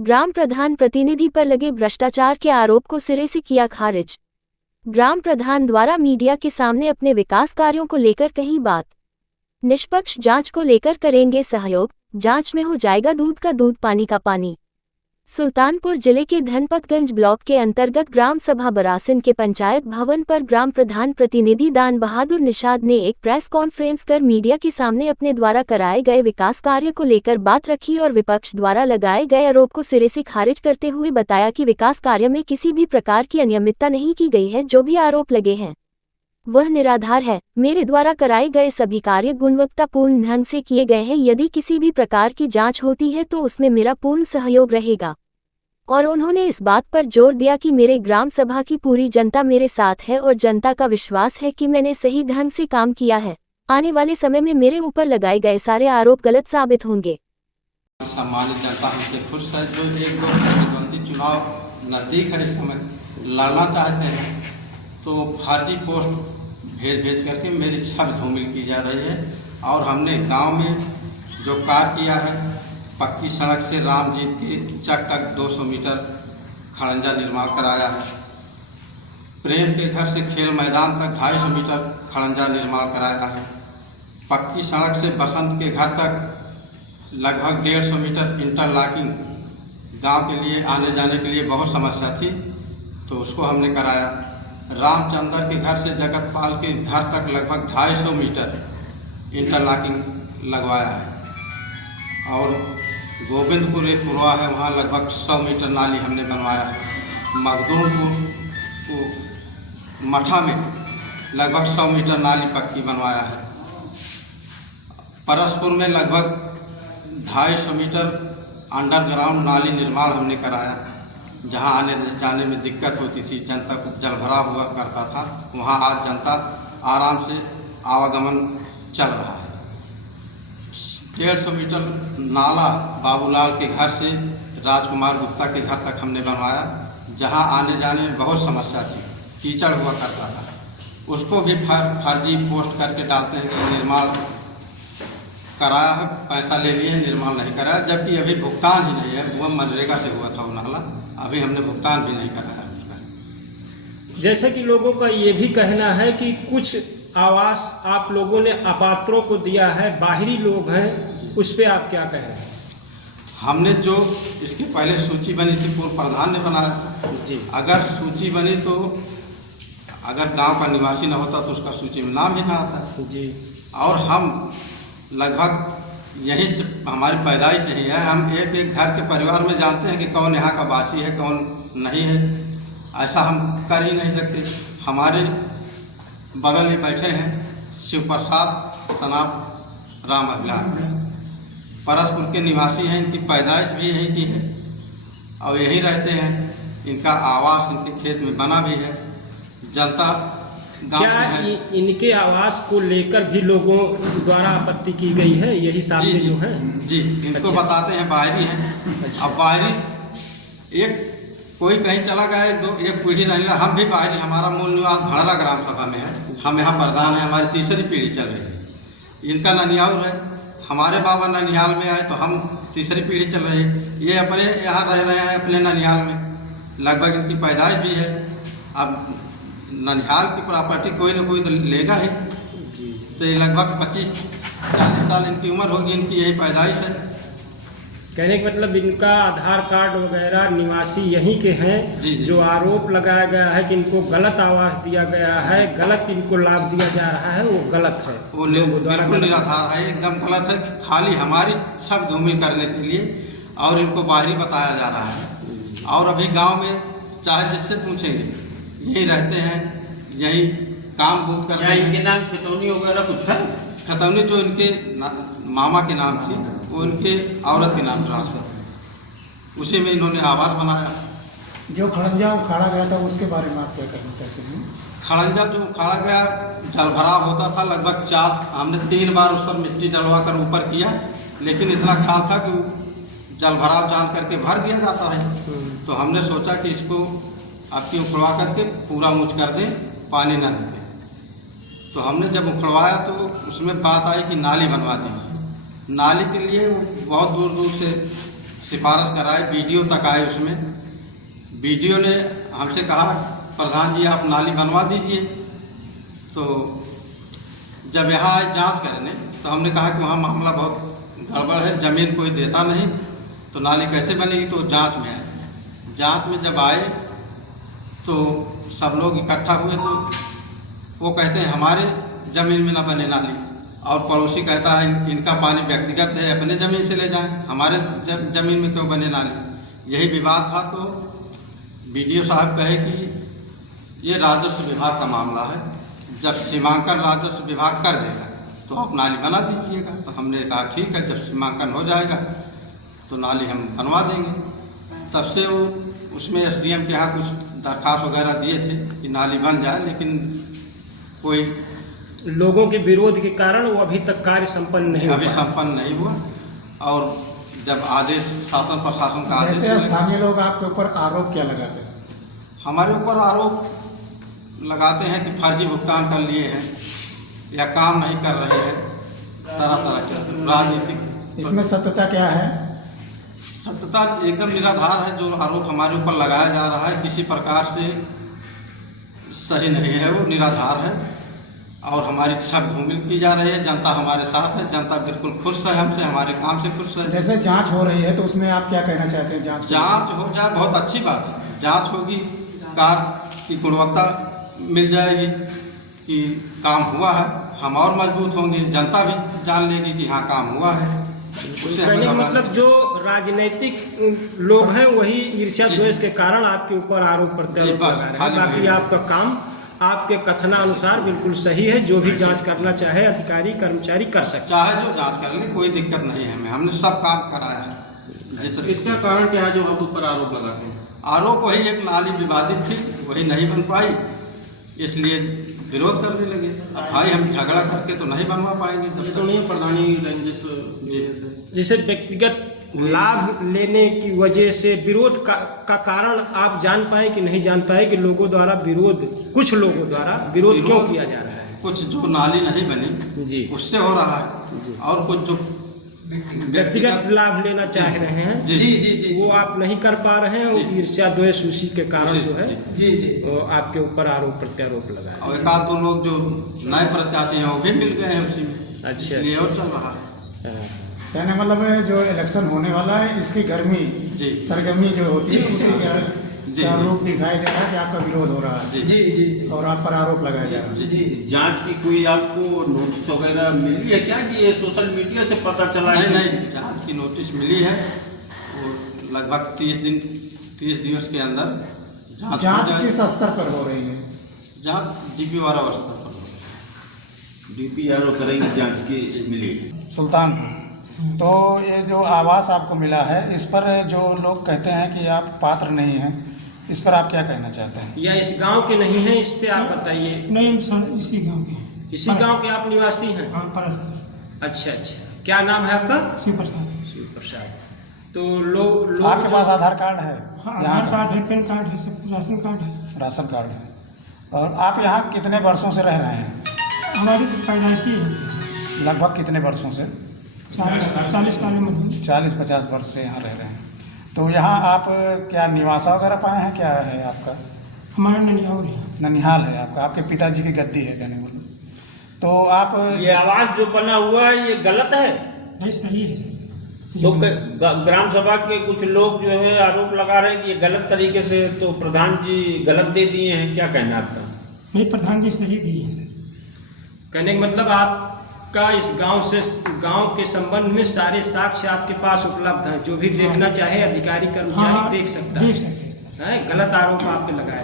ग्राम प्रधान प्रतिनिधि पर लगे भ्रष्टाचार के आरोप को सिरे से किया खारिज। ग्राम प्रधान द्वारा मीडिया के सामने अपने विकास कार्यों को लेकर कही बात। निष्पक्ष जांच को लेकर करेंगे सहयोग, जांच में हो जाएगा दूध का दूध पानी का पानी। सुल्तानपुर जिले के धनपतगंज ब्लॉक के अंतर्गत ग्राम सभा बरासिन के पंचायत भवन पर ग्राम प्रधान प्रतिनिधि दान बहादुर निषाद ने एक प्रेस कॉन्फ्रेंस कर मीडिया के सामने अपने द्वारा कराए गए विकास कार्य को लेकर बात रखी और विपक्ष द्वारा लगाए गए आरोप को सिरे से खारिज करते हुए बताया कि विकास कार्य में किसी भी प्रकार की अनियमितता नहीं की गई है। जो भी आरोप लगे हैं वह निराधार है। मेरे द्वारा कराए गए सभी कार्य गुणवत्तापूर्ण ढंग से किए गए हैं। यदि किसी भी प्रकार की जांच होती है तो उसमें मेरा पूर्ण सहयोग रहेगा। और उन्होंने इस बात पर जोर दिया कि मेरे ग्राम सभा की पूरी जनता मेरे साथ है और जनता का विश्वास है कि मैंने सही ढंग से काम किया है। आने वाले समय में मेरे ऊपर लगाए गए सारे आरोप गलत साबित होंगे। सम्मानित जनता हमसे खुश है। जो एक प्रतिद्वंदी चुनाव नज़दीक है, इस समय लड़ना चाहते हैं तो फर्जी पोस्ट भेज करके मेरी छवि धूमिल की जा रही है। और हमने गांव में जो कार्य किया है, पक्की सड़क से रामजीत के चक तक 200 मीटर खड़ंजा निर्माण कराया है। प्रेम के घर से खेल मैदान तक 250 मीटर खड़ंजा निर्माण कराया है। पक्की सड़क से बसंत के घर तक लगभग 150 मीटर इंटरलॉकिंग गांव के लिए आने जाने के लिए बहुत समस्या थी, तो उसको हमने कराया। रामचंद्र के घर से जगतपाल के घर तक लगभग 250 मीटर इंटरलॉकिंग लगवाया है। और गोविंदपुर एक पुरवा है, वहाँ लगभग 100 मीटर नाली हमने बनवाया है। मखदूमपुर को मठा में लगभग 100 मीटर नाली पक्की बनवाया है। परसपुर में लगभग 250 मीटर अंडरग्राउंड नाली निर्माण हमने कराया। जहाँ आने जाने में दिक्कत होती थी, जनता को जलभराव हुआ करता था, वहाँ आज जनता आराम से आवागमन चल रहा है। 150 मीटर नाला बाबूलाल के घर से राजकुमार गुप्ता के घर तक हमने बनवाया, जहां आने जाने में बहुत समस्या थी, कीचड़ हुआ करता था। उसको भी फर्जी पोस्ट करके डालते हैं कि निर्माण कराया है, पैसा ले लिए, निर्माण नहीं कराया, जबकि अभी भुगतान ही नहीं है। वह मनरेगा से हुआ था वो नाला, अभी हमने भुगतान भी नहीं कराया उसका। जैसे कि लोगों का ये भी कहना है कि कुछ आवास आप लोगों ने अपात्रों को दिया है, बाहरी लोग हैं, उस पर आप क्या कहें? हमने जो इसकी पहले सूची बनी थी, पूर्व प्रधान ने बनाया था जी। अगर सूची बनी तो अगर गांव का निवासी न होता तो उसका सूची में नाम ही ना आता जी। और हम लगभग यहीं से हमारी पैदाइश यही है। हम एक एक घर के परिवार में जानते हैं कि कौन यहाँ का वासी है, कौन नहीं है। ऐसा हम कर ही नहीं सकते। हमारे बगल में बैठे हैं शिव प्रसाद सनाब राम अभिलाष, परसपुर के निवासी हैं। इनकी पैदाइश भी यहीं की है और यहीं रहते हैं। इनका आवास इनके खेत में बना भी है। जनता क्या इनके आवास को लेकर भी लोगों द्वारा आपत्ति की गई है? यही सामने जो है जी, इनको अच्छा। बताते हैं बाहरी हैं। अच्छा। अब बाहरी एक कोई कहीं चला गया, एक पीढ़ी रही, हम भी बाहरी, हमारा मूल निवास भड़रा ग्राम सभा में है। हम यहाँ प्रधान हैं, हमारी तीसरी पीढ़ी चल रही है। इनका ननिहाल है, हमारे बाबा ननिहाल में आए तो हम तीसरी पीढ़ी चल रही है। ये अपने यहाँ रह रहे हैं अपने ननिहाल में, लगभग इनकी पैदाइश भी है। अब ननिहाल की प्रॉपर्टी कोई ना कोई तो लेगा ही, तो ये लगभग 25-40 साल इनकी उम्र होगी, इनकी यही पैदाइश है। कहने का मतलब इनका आधार कार्ड वगैरह निवासी यहीं के हैं जी। जो आरोप लगाया गया है कि इनको गलत आवास दिया गया है, गलत इनको लाभ दिया जा रहा है, वो गलत है, वो बिल्कुल निराधार है, एकदम गलत है। खाली हमारी सब धूमिल करने के लिए और इनको बाहरी बताया जा रहा है। और अभी गांव में चाहे जिससे पूछेंगे यही रहते हैं, यही काम बूथ करते हैं। इनके नाम खतौनी वगैरह कुछ है? खतौनी जो इनके मामा के नाम थी वो इनके औरत के नाम ट्रांसफर, उसी में इन्होंने आवास बनाया। जो खड़ंजा उखाड़ा गया था उसके बारे में आप क्या करना चाहते हैं? खड़ंजा जो उखाड़ा गया, जलभराव होता था लगभग 4, हमने 3 बार उस पर मिट्टी डलवा कर ऊपर किया, लेकिन इतना खाल था कि जलभराव जान करके भर दिया जाता है। तो हमने सोचा कि इसको आपकी उखड़वा करके पूरा मुझ कर दें, पानी न दें। तो हमने जब उखड़वाया तो उसमें बात आई कि नाली बनवा दीजिए। नाली के लिए बहुत दूर दूर से सिफारिश कराई, वीडियो तक आए उसमें। वीडियो ने हमसे कहा प्रधान जी आप नाली बनवा दीजिए। तो जब यहाँ आए जांच करने तो हमने कहा कि वहाँ मामला बहुत गड़बड़ है, ज़मीन कोई देता नहीं तो नाली कैसे बनेगी। तो जांच में आए, जांच में जब आए तो सब लोग इकट्ठा हुए तो वो कहते हैं हमारे ज़मीन में ना बने नाली, और पड़ोसी कहता है इनका पानी व्यक्तिगत है, अपने ज़मीन से ले जाएं, हमारे ज़मीन में क्यों बने नाली। यही विवाद था। तो बीडीओ साहब कहे कि ये राजस्व विभाग का मामला है, जब सीमांकन राजस्व विभाग कर देगा तो आप नाली बना दीजिएगा। तो हमने कहा ठीक है, जब सीमांकन हो जाएगा तो नाली हम बनवा देंगे। तब से वो उसमें एसडीएम के यहाँ कुछ दरख्वास्त वगैरह दिए थे कि नाली बन जाए, लेकिन कोई लोगों के विरोध के कारण वो अभी तक कार्य संपन्न नहीं हुआ। अभी संपन्न नहीं हुआ। और जब आदेश शासन प्रशासन का आदेश, जैसे स्थानीय लोग आपके ऊपर आरोप क्या लगाते हैं? हमारे ऊपर आरोप लगाते हैं कि फर्जी भुगतान कर लिए हैं या काम नहीं कर रहे हैं, तरह तरह के राजनीतिक। इसमें सत्यता क्या है? सत्यता एकदम निराधार है। जो आरोप हमारे ऊपर लगाया जा रहा है किसी प्रकार से सही नहीं है, वो निराधार है और हमारी छवि धूमिल की जा रही है। जनता हमारे साथ है, जनता बिल्कुल खुश है हमसे, हमारे काम से खुश है। जैसे जांच हो रही है तो उसमें आप क्या कहना चाहते हैं? जांच हो जाए बहुत अच्छी बात है। जांच होगी, कार्य की गुणवत्ता मिल जाएगी कि काम हुआ है, हम और मजबूत होंगे, जनता भी जान लेगी कि हाँ काम हुआ है। कहने का मतलब जो राजनीतिक लोग हैं वही ईर्ष्या द्वेष के कारण आपके ऊपर आरोप प्रत्यारोप लगा रहे हैं। बाकी आपका काम आपके कथनानुसार बिल्कुल सही है, जो भी जांच करना चाहे अधिकारी कर्मचारी कर सकते, चाहे जो जांच कर ले, कोई दिक्कत नहीं है हमें, हमने सब काम कराया है। इसका कारण क्या है जो आप ऊपर आरोप लगाते हैं? आरोप वही एक नाली विवादित थी, वही नहीं बन पाई, इसलिए विरोध करने लगे। अब भाई हम झगड़ा करके तो नहीं बनवा पाएंगे। ये तो नहीं प्रधानी रंजिश जैसे व्यक्तिगत लाभ लेने की वजह से विरोध का कारण आप जान पाए कि नहीं जान पाए कि लोगों द्वारा विरोध, कुछ लोगों द्वारा विरोध क्यों किया जा रहा है? कुछ जो नाली नहीं बनी जी उससे हो रहा है, और कुछ जो व्यक्तिगत लाभ लेना चाह रहे हैं जी जी जी वो आप नहीं कर पा रहे हैं, वो ईर्ष्या द्वेष उसी के कारण जो है जी जी तो आपके ऊपर आरोप प्रत्यारोप लगा है। और एक आध दो लोग जो नए प्रत्याशी हैं वो भी मिल गए हैं उसी में। अच्छा, इसलिए और चल रहा है। कहने मतलब है जो इलेक्शन होने वाला है इसकी गर्मी जी सरगर्मी जो होती है उसी जी का रूप दिखाया जा रहा है कि आपका विरोध हो रहा है जी जी जी और आप पर आरोप लगाया जा रहा है। जी जांच की कोई आपको नोटिस वगैरह मिली है क्या कि ये सोशल मीडिया से पता चला है? नहीं, जांच की नोटिस मिली है, वो लगभग 30 दिवस के अंदर जांच किस स्तर पर हो रही है? जांच डीपीआरओ स्तर पर। डीपीआरओ करेंगे जांच की मिली। सुल्तानपुर। तो ये जो आवास आपको मिला है इस पर जो लोग कहते हैं कि आप पात्र नहीं हैं, इस पर आप क्या कहना चाहते हैं? या इस गांव के नहीं हैं, इस पे आप बताइए। नहीं सर, इसी गांव के हैं। इसी गांव के आप निवासी हैं? हाँ, परस्पर। अच्छा अच्छा, क्या नाम है आपका? शिव प्रसाद। शिव प्रसाद। तो लोग आपके पास आधार कार्ड है? हाँ, यहाँ आधार कार्ड है, पैन कार्ड है, सब राशन कार्ड है। राशन कार्ड है। और आप यहाँ कितने वर्षों से रह रहे हैं? हमारी पैदाइशी है। लगभग कितने वर्षों से? 40 साल में। 40-50 वर्ष से यहाँ रह रहे हैं। तो यहाँ आप क्या निवासा वगैरह पाए हैं? क्या है आपका? हमारा ननिहाल है। ननिहाल है आपका, आपके पिताजी की गद्दी है कहने बोलो। तो आप ये आवास जो बना हुआ है ये गलत है? नहीं, सही है तो ग्राम सभा के कुछ लोग जो है आरोप लगा रहे हैं कि ये गलत तरीके से, तो प्रधान जी गलत दे दिए हैं, क्या कहना आपका? नहीं, प्रधान जी सही दिए हैं सर। कहने का मतलब आपका इस गांव के संबंध में सारे साक्ष्य आपके पास उपलब्ध हैं, जो भी देखना चाहे अधिकारी कर्मचारी देख सकता है। देख सकते हैं। गलत आरोप आप पे लगाए।